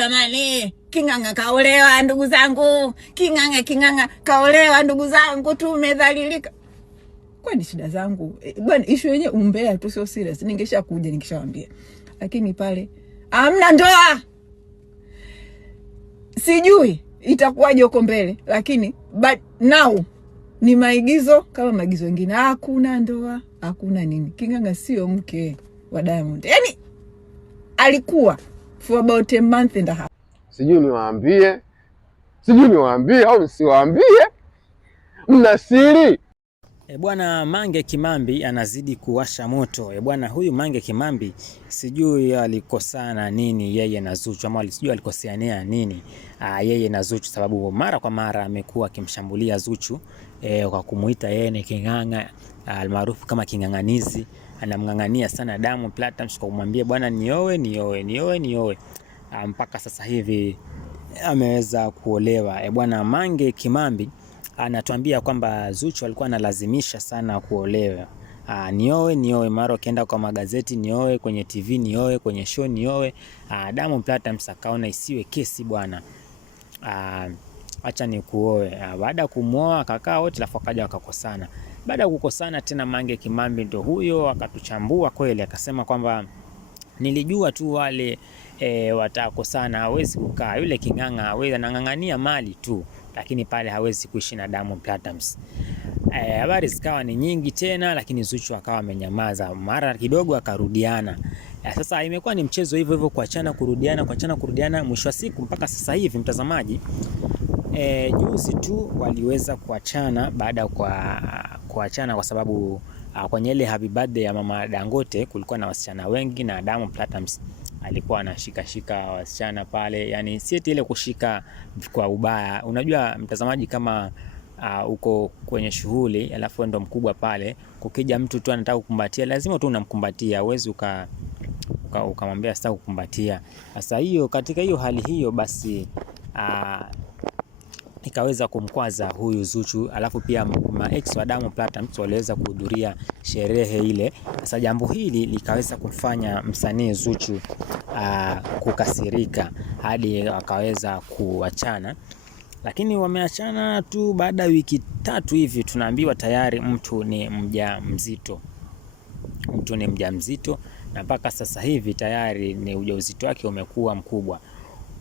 Jamani, King'ang'a kaolewa ndugu zangu. King'ang'a kaolewa ndugu zangu, tumedhalilika. Kwani shida zangu bwana, issue yenyewe umbea tu, sio serious. Ningeshakuja ningeshawaambia. Lakini pale hamna ndoa. Sijui itakuwaje huko mbele, lakini but now ni maigizo kama maigizo mengine. Hakuna ndoa, hakuna nini. King'ang'a sio mke wa Diamond. Yaani alikuwa for about a month and a half. Sijui niwaambie au nisiwaambie, mna siri. Bwana Mange Kimambi anazidi kuwasha moto. Bwana huyu Mange Kimambi sijui alikosana nini yeye na Zuchu, ama sijui alikoseania nini yeye na Zuchu, sababu mara kwa mara amekuwa akimshambulia Zuchu kwa kumuita yeye ni King'ang'a, almaarufu kama king'ang'anizi. Anamng'ang'ania sana Diamond Platnumz kwa kumwambia bwana nioe. Mpaka sasa hivi ameweza kuolewa. Bwana Mange Kimambi anatuambia kwamba Zuchu alikuwa analazimisha sana kuolewa. Nioe, mara ukienda kwa magazeti nioe, kwenye TV nioe, kwenye show nioe. Diamond Platnumz akaona isiwe kesi bwana. Acha nikuoe. Baada ya kumuoa akakaa wote, alafu akaja wakakosana. Baada ya kukosana tena Mange Kimambi ndo huyo akatuchambua kweli, akasema kwamba nilijua tu wale watakosana, hawezi kukaa. Yule King'ang'a hawezi, anang'ang'ania mali tu, lakini pale hawezi kuishi na Diamond Platnumz. Habari zikawa ni nyingi tena, lakini Zuchu akawa amenyamaza. Mara kidogo akarudiana. Sasa imekuwa ni mchezo hivyo hivyo, kuachana kurudiana, mwisho wa siku mpaka sasa hivi mtazamaji, juzi tu waliweza kuachana. Baada ya kuachana kwa sababu kwenye ile happy birthday ya mama Dangote kulikuwa na wasichana wengi, na Diamond Platnumz alikuwa anashika wasichana pale. Yani si eti ile kushika kwa ubaya. Unajua mtazamaji, kama uko kwenye shughuli alafu ndo mkubwa pale, kukija mtu tu anataka kukumbatia, lazima tu unamkumbatia, uwezi ukamwambia sitaki kukumbatia. Sasa hiyo katika hiyo hali hiyo basi ikaweza kumkwaza huyu Zuchu. Alafu pia ex wa Diamond Platnumz waliweza kuhudhuria sherehe ile. Sasa jambo hili likaweza kumfanya msanii Zuchu kukasirika hadi akaweza kuachana. Lakini wameachana tu baada ya wiki 3 hivi, tunaambiwa tayari mtu ni mjamzito, na mpaka sasa hivi tayari ni ujauzito wake umekuwa mkubwa.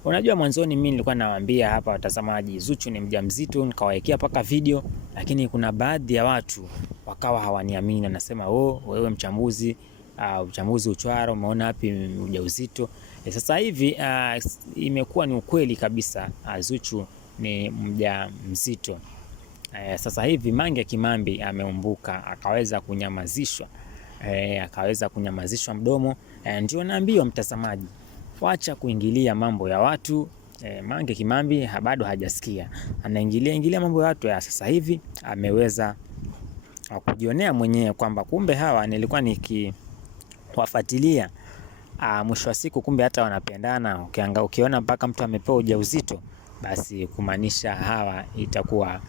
Unajua mwanzoni mimi nilikuwa nawaambia hapa watazamaji, Zuchu ni mjamzito, nikawaekea paka video, lakini kuna baadhi ya watu wakawa hawaniamini, nasema wewe mchambuzi uchwara, umeona wapi ujauzito? Sasa hivi imekuwa ni ukweli kabisa, Zuchu ni mjamzito. Sasa hivi Mange Kimambi ameumbuka, akaweza kunyamazishwa mdomo. Ndio naambiwa mtazamaji, wacha kuingilia mambo ya watu. Mange Kimambi bado hajasikia, anaingilia mambo ya watu. Sasa hivi ameweza kujionea mwenyewe kwamba kumbe hawa nilikuwa nikiwafuatilia, mwisho wa siku kumbe hata wanapendana. Ukiona mpaka mtu amepewa ujauzito, basi kumaanisha hawa itakuwa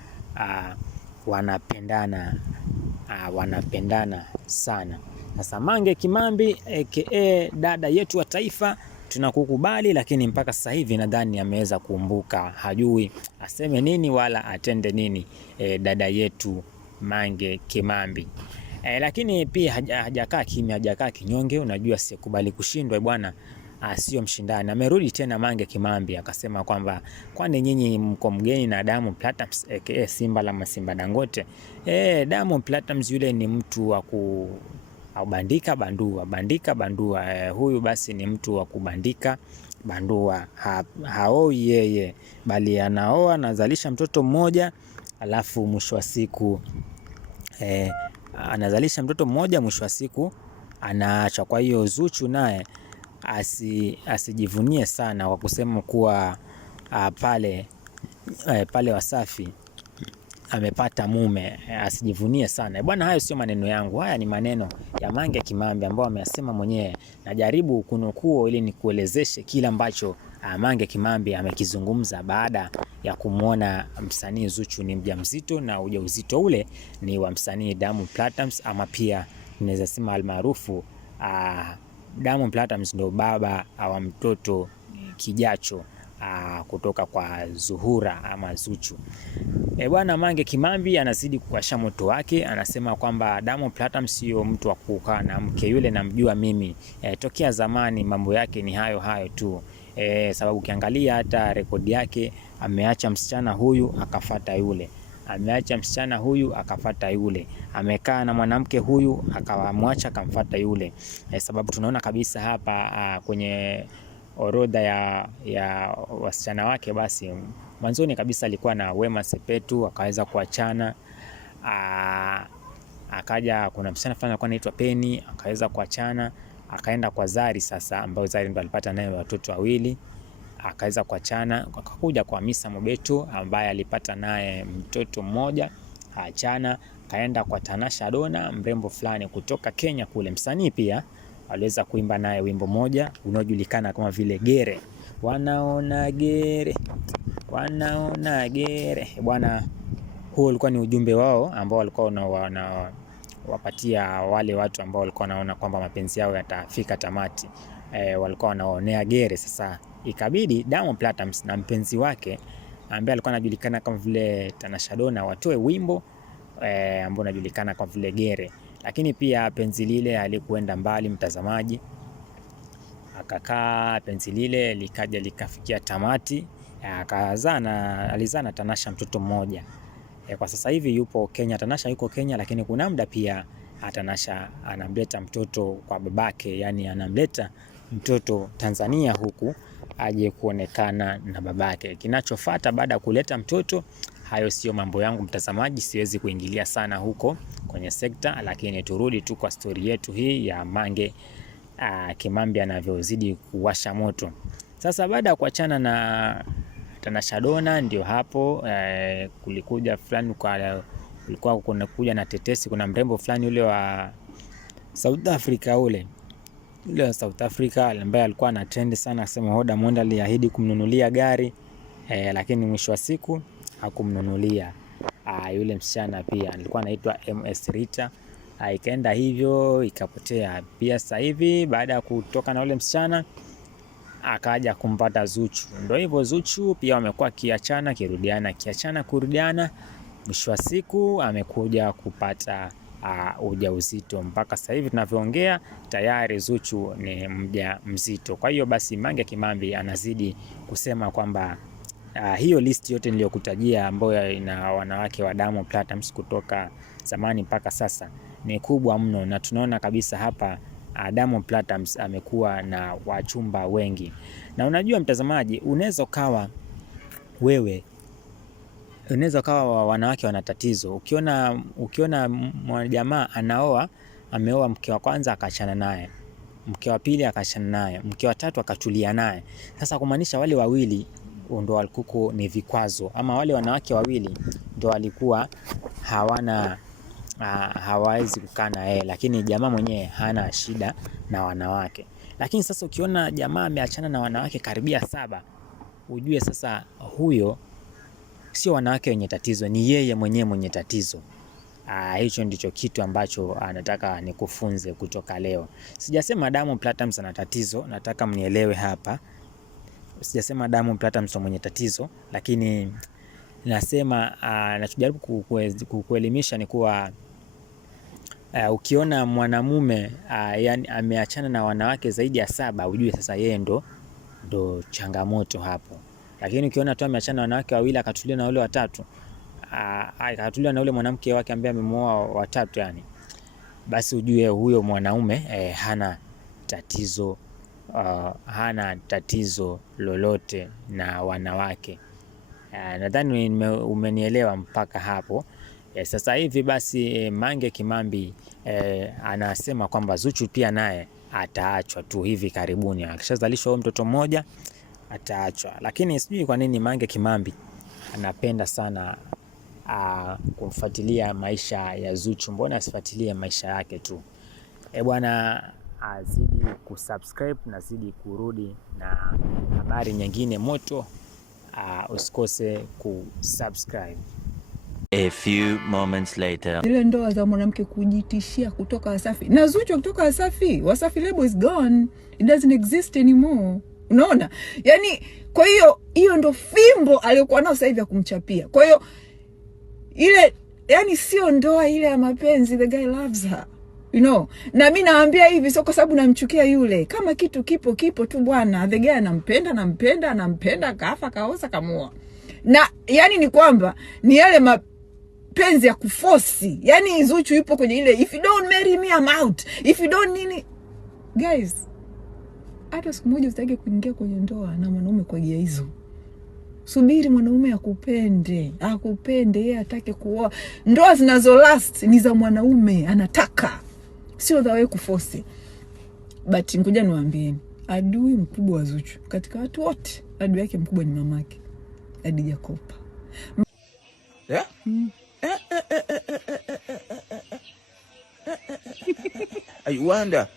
wanapendana sana. Sasa Mange Kimambi aka dada yetu wa taifa, tunakukubali, lakini mpaka sasa hivi nadhani ameweza kuumbuka, hajui aseme nini wala atende nini dada yetu Mange Kimambi. Lakini pia hajakaa kimya, hajakaa kinyonge. Unajua sikubali kushindwa bwana, sio mshindani. Amerudi tena Mange Kimambi akasema kwamba kwani nyinyi mko mgeni na Diamond Platnumz aka Simba la Masimba Dangote? Diamond Platnumz yule ni mtu wa bandika bandua. Huyu basi ni mtu wa kubandika bandua, haoi yeye, bali anaoa, anazalisha mtoto mmoja, alafu mwisho wa siku anaacha. Kwa hiyo Zuchu naye asijivunie sana kwa kusema kuwa pale Wasafi amepata mume, asijivunie sana bwana. Hayo sio maneno yangu, haya ni maneno ya Mange Kimambi ambao ameyasema mwenyewe. Najaribu kunukuu ili nikuelezeshe kila ambacho Mange Kimambi amekizungumza baada ya kumuona msanii Zuchu ni mjamzito, na ujauzito ule ni wa msanii Diamond Platnumz, ama pia tunaweza sema almaarufu Diamond Platnumz ndo baba wa mtoto kijacho kutoka kwa Zuhura ama Zuchu. Bwana Mange Kimambi anazidi kuwasha moto wake, anasema kwamba Diamond Platnumz sio mtu wa kukaa na mke yule, namjua mimi tokea zamani, mambo yake ni hayo hayo tu. Sababu ukiangalia hata rekodi yake, ameacha msichana huyu akafuata yule, ameacha msichana huyu akafuata yule, amekaa na mwanamke huyu akamwacha akamfuata yule. Sababu tunaona kabisa hapa kwenye orodha ya wasichana wake, basi mwanzoni kabisa alikuwa na Wema Sepetu, akaweza kuachana. Akaja kuna msichana fulani alikuwa anaitwa Penny, akaweza kuachana, akaenda kwa Zari sasa, ambao Zari ndo alipata naye watoto wawili, akaweza kuachana. Akakuja kwa Hamisa Mobeto ambaye alipata naye mtoto mmoja, achana. Kaenda kwa Tanasha Donna, mrembo fulani kutoka Kenya kule, msanii pia, aliweza kuimba naye wimbo moja unaojulikana kama vile Gere. Wanaona gere, wanaona gere. Bwana, huo ulikuwa ni ujumbe wao ambao walikuwa wanawapatia wale watu ambao walikuwa wanaona kwamba mapenzi yao yatafika tamati. Walikuwa wanaonea gere. Sasa ikabidi Diamond Platnumz na mpenzi wake ambaye alikuwa anajulikana kama vile Tanasha Donna watoe wimbo ambao unajulikana kama vile Gere. Lakini pia penzi lile alikuenda mbali, mtazamaji. Akakaa penzi lile likaja likafikia tamati, alizaa na Tanasha mtoto mmoja. Kwa sasa hivi yupo Kenya, Tanasha yuko Kenya, lakini kuna muda pia Tanasha anamleta mtoto kwa babake, yani anamleta mtoto Tanzania huku aje kuonekana na babake. Kinachofuata baada ya kuleta mtoto, hayo sio mambo yangu mtazamaji, siwezi kuingilia sana huko kwenye sekta, lakini turudi tu kwa story yetu hii ya Mange Kimambi anavyozidi kuwasha moto. Sasa baada ya kuachana na Tanasha Donna, ndio hapo kulikuja fulani, kulikuwa kunakuja na tetesi, kuna mrembo fulani yule wa South Africa yule wa South Africa ambaye alikuwa na trend sana, akisema Diamond aliahidi kumnunulia gari, lakini mwisho wa siku hakumnunulia. Yule msichana pia alikuwa anaitwa MS Rita. Ikaenda hivyo ikapotea. Pia sasa hivi baada ya kutoka na yule msichana akaja kumpata Zuchu. Ndio hivyo, Zuchu pia wamekuwa kiachana kirudiana, kiachana kurudiana. Mwisho wa siku amekuja kupata ujauzito. Mpaka sasa hivi tunavyoongea tayari Zuchu ni mjamzito. Kwa hiyo basi Mange Kimambi anazidi kusema kwamba hiyo list yote niliyokutajia ambayo ina wanawake wa Diamond Platnumz kutoka zamani mpaka sasa ni kubwa mno, na tunaona kabisa hapa Diamond Platnumz amekuwa na wachumba wengi. Na unajua mtazamaji, unaweza kawa wanawake wana tatizo. Ukiona jamaa ameoa mke wa kwanza akaachana naye, mke wa pili akaachana naye, mke wa tatu akatulia naye. Sasa kumaanisha wale wawili ndo walikuwa ni vikwazo, ama wale wanawake wawili ndo walikuwa hawawezi kukaa na yeye, lakini jamaa mwenyewe hana shida na wanawake. Lakini sasa ukiona jamaa ameachana na wanawake karibia 7, ujue sasa huyo sio wanawake wenye tatizo, ni yeye mwenyewe mwenye tatizo. Hicho ndicho kitu ambacho nataka nikufunze kutoka leo. Sijasema Diamond Platnumz ana tatizo, nataka mnielewe hapa. Sijasema Diamond Platnumz mwenye tatizo, lakini nasema nachojaribu kukuelimisha ni kuwa ukiona mwanamume yani ameachana na wanawake zaidi ya 7, ujue sasa yeye ndo changamoto hapo. Lakini ukiona tu ameachana na wanawake wawili akatulia na wale watatu, akatulia na yule mwanamke wake ambaye amemuoa watatu, yani basi ujue huyo mwanaume hana tatizo lolote na wanawake. Nadhani umenielewa mpaka hapo. Sasa hivi basi Mange Kimambi anasema kwamba Zuchu pia naye ataachwa tu hivi karibuni. Akishazalishwa mtoto mmoja ataachwa. Lakini sijui kwa nini Mange Kimambi anapenda sana kumfuatilia maisha ya Zuchu. Mbona asifuatilie maisha yake tu? Bwana, azidi kusubscribe na zidi kurudi na habari nyingine moto. Usikose kusubscribe. A few moments later. Ile ndoa za mwanamke kujitishia kutoka Wasafi. Na Zuchu kutoka Wasafi. Wasafi label is gone. It doesn't exist anymore. Unaona? Yani kwa hiyo ndo fimbo aliyokuwa nao sasa hivi ya kumchapia. Kwa hiyo ile yani sio ndoa ile ya mapenzi, the guy loves her. You know, na mimi naambia hivi sio kwa sababu namchukia yule. Kama kitu kipo tu bwana. The guy anampenda, kafa kaoza kamua. Na yani ni kwamba ni yale mapenzi ya kuforce. Yani Zuchu yupo kwenye ile if you don't marry me I'm out. If you don't nini. Guys, hata siku moja usitake kuingia kwenye ndoa na mwanaume kwa gia hizo. Subiri mwanaume akupende yeye atake kuoa. Ndoa zinazo last ni za mwanaume anataka, sio za wewe kuforce. But ngoja niwaambieni, adui mkubwa wa Zuchu katika watu wote, adui yake mkubwa ni mamake Khadija Kopa. I wonder